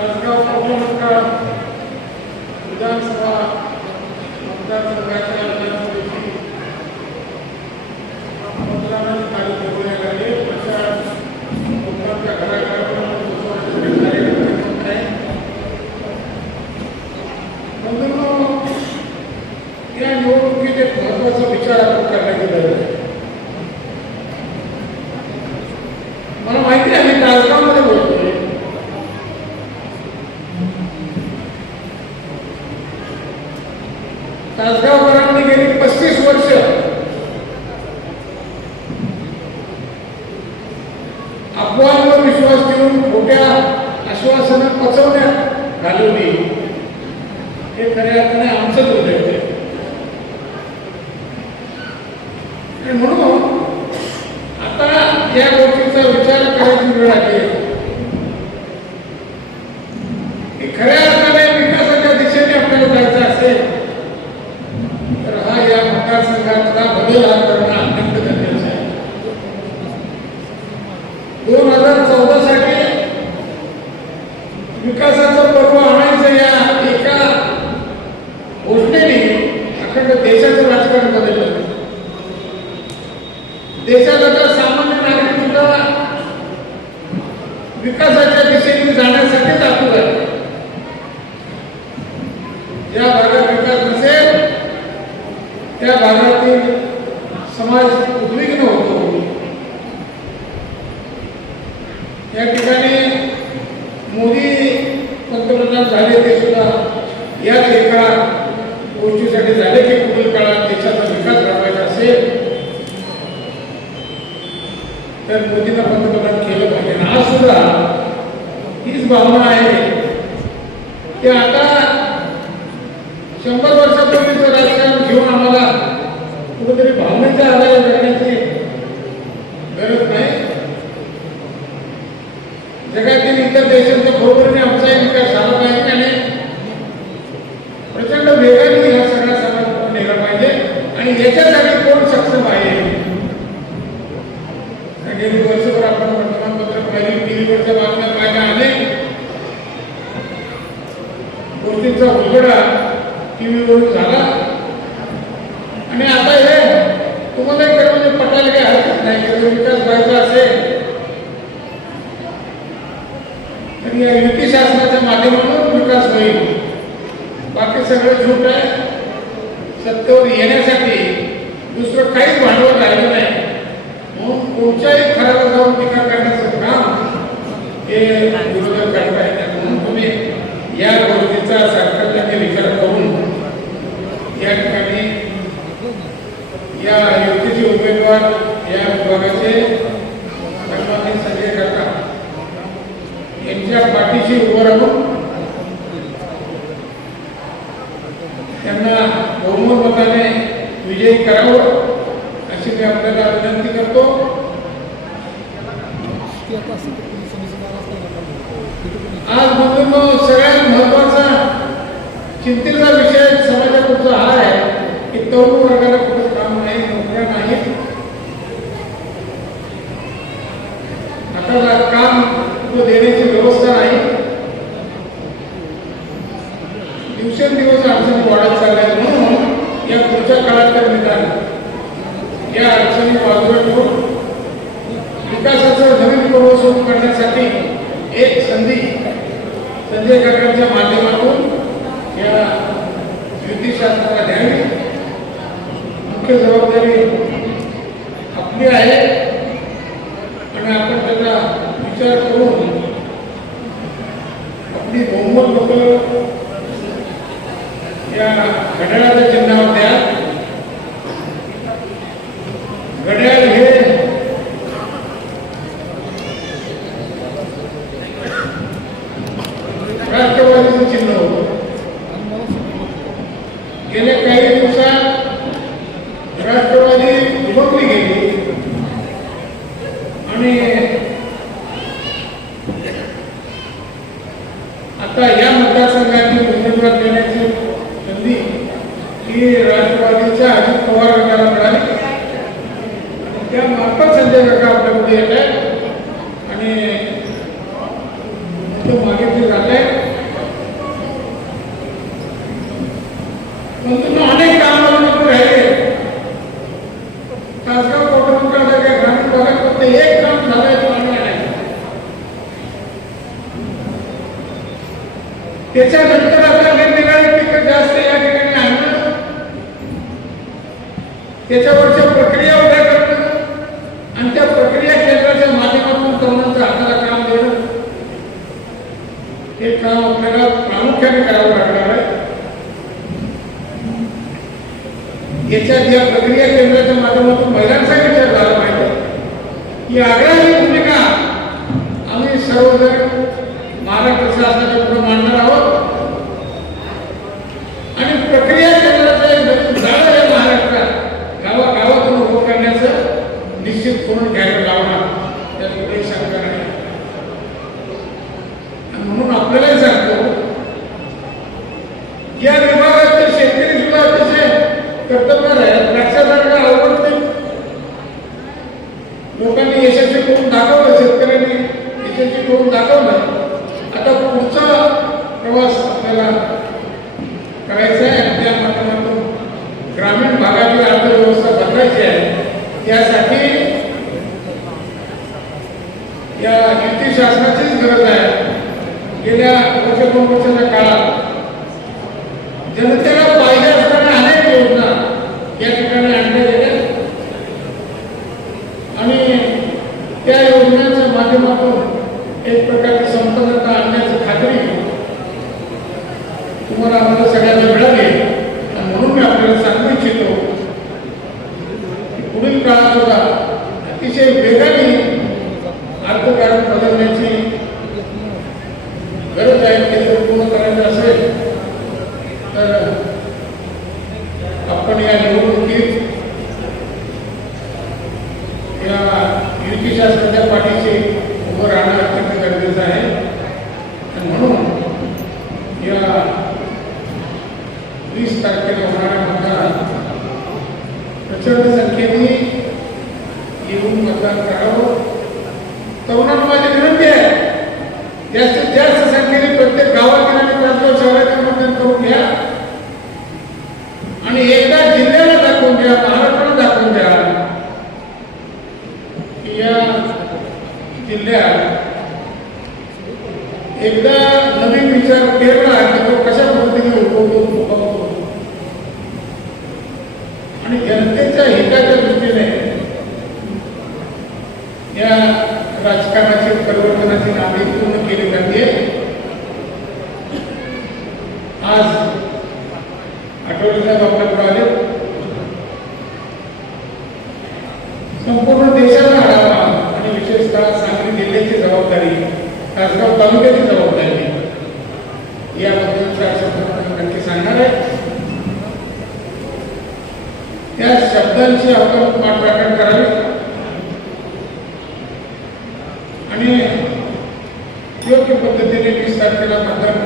Разгал полковника, предательство, предательство वर्ष. अफवांवर विश्वास ठेवून खोट्या आश्वासनं पचवण्यात घालवली. हे खऱ्या अर्थाने आमचं दुर्दैव आहे म्हणून आता या गोष्टीचा विचार करायची वेळ आली आहे की खऱ्या अर्थाने विकासाच्या दिशेने आपल्याला जायचं असेल तर हा या मतदारसंघातला बदल हा करणं अत्यंत गरजेचं आहे स्वतःसाठी विकासाचं पर्व आणायचं या एका घोषणेने अखंड देशाचं राजकारण बदललं. देशात सामान्य नागरिक सुद्धा विकासाच्या दिशेने जाण्यासाठी आतुर आहे. ज्या भागात विकास नसेल त्या भागातील समाज उद्विग्न या ठिकाणी मोदी पंतप्रधान झाले ते सुद्धा याच एका गोष्टीसाठी झाले की पुढील काळात देशाचा विकास घडवायचा असेल तर मोदींना पंतप्रधान केलं पाहिजे. आज सुद्धा हीच भावना आहे की आता शंभर वर्षापूर्वीचं राजकारण घेऊन आम्हाला कुठेतरी भावनेचा आधारे जगण्याची गरज नाही जगातील इतर देशांच्या आमचाही विकास झाला पाहिजे आणि प्रचंड वेगाने हा सगळा समाज नेला पाहिजे आणि याच्यासाठी कोण सक्षम आहे गेली वर्षभर आपण वर्तमानपत्र पाहिली टीव्हीवरच्या बातम्या पाहिल्या अनेक गोष्टींचा उलगडा टीव्हीवरून झाला आणि आता हे तुम्हाला एक म्हणजे पटायला काही हरकत नाही की जर विकास व्हायचा असेल आणि या युती शासनाच्या माध्यमातून विकास होईल. बाकी सगळं झूट आहे. सत्तेवर येण्यासाठी दुसरं काहीच भांडवल राहिलं नाही. म्हणून कोणत्याही खऱ्याला जाऊन टीका करण्याचं काम हे विरोधक करत आहे तुम्ही या गोष्टीचा सातत्याने विचार करून या ठिकाणी या युतीचे उमेदवार या विभागाचे सन्माननीय संजय काका यांच्या पाठीशी उभं राहून त्यांना बहुमत मताने विजयी करावं अशी मी आपल्याला विनंती करतो. आज म्हणून सगळ्यात महत्त्वाचा चिंतेचा विषय समाजापुढचा हा आहे की तरुण वर्गाला कुठे काम नाही नोकऱ्या नाहीत आता काम कुठं देण्याची व्यवस्था नाही दिवसेंदिवस अडचणी वाढत चालल्या आहेत. म्हणून या पुढच्या काळात तर निदान या अडचणी बाजूला ठेवून विकासाचं नवीन पर्व सुरू करण्यासाठी एक संधी संजय काकांच्या माध्यमातून या युती शासनाला द्यावी मुख्य जबाबदारी आपली आहे. आणि आपण त्याचा विचार करून आपली बहुमत लोक या घड्याळाच्या चिन्हावर द्या. घड्याळ हे राष्ट्रवादीचं चिन्ह होतं गेल्या काही दिवसात राष्ट्रवादी विभक्ती गेली आणि आता या मतदारसंघातील उमेदवार देण्याची संधी ही राष्ट्रवादीच्या अजित पवार गटाला मिळाली आणि त्या मार्फत संजय काका आपल्याकडे येत आहेत आणि तो मागितले जात आहे त्याच्यानंतर आता वेगवेगळे पिकं जास्त या ठिकाणी आणणं त्याच्यावरच्या प्रक्रिया उभ्या करणं आणि त्या प्रक्रिया केंद्राच्या माध्यमातून तरुणांचं हाताला काम देणं हे काम आपल्याला प्रामुख्याने करावं लागणार आहे. याच्यात या प्रक्रिया केंद्राच्या माध्यमातून महिलांचा विचार झाला पाहिजे ही आग्रही भूमिका आम्ही सर्वजण महाराष्ट्र शासनाच्या पुढे मांडणार आहोत आणि प्रक्रिया केंद्राचं एक नवीन जाळं आहे महाराष्ट्रात गावागावातून उभं करण्याचं निश्चित करून घ्यायला लावणार त्यात कुठेही शंका नाही आणि म्हणून आपल्यालाही सांगतो या विभागाचे शेतकरी सुद्धा अतिशय कर्तव्य आहे द्राक्षासारखा लोकांनी यशस्वी करून दाखवलं शेतकऱ्यांनी यशस्वी करून दाखवलं. आता पुढचा प्रवास आपल्याला करायचा आहे आणि त्या माध्यमातून ग्रामीण भागातील अर्थव्यवस्था बदलायची आहे. त्यासाठी या युती शासनाचीच गरज आहे. गेल्या वर्ष दोन वर्षाच्या काळात जनतेला पाहिजे असणाऱ्या अनेक योजना. या ठिकाणी आणल्या गेल्या आणि त्या योजनांच्या माध्यमातून एक प्रकारची संपन्नता आणण्याची खात्री तुम्हाला आम्हाला सगळ्यांना मिळाली. आणि म्हणून मी आपल्याला सांगू इच्छितो की पुढील काळात सुद्धा अतिशय वेगाने अर्थकारण बदलण्याची गरज आहे ते जर पूर्ण करायचं असेल तर आपण या निवडणुकीत या युती सध्या पाठीशी उभं राहणं अत्यंत गरजेचं आहे. आणि म्हणून या वीस तारखेला होणाऱ्या मतदान प्रचंड संख्येने येऊन मतदान करावं. तरुणांना माझी विनंती आहे. जास्तीत जास्त संख्येने प्रत्येक गावातील आणि प्रांत शहरातील मतदान करून घ्या. आणि एकदा जिल्ह्याला दाखवून द्या महाराष्ट्राला दाखवून द्या की या जिल्ह्यात एकदा नवीन विचार पेरला की तो कशा पद्धतीने उभवतो आणि जनतेच्या हिताच्या दृष्टीने या राजकारणाची परिवर्तनाची नावे पूर्ण केली जाते. आज आहे. त्या शब्दांची आपण पाठराखण करावी. आणि योग्य पद्धतीने वीस तारखेला मतदान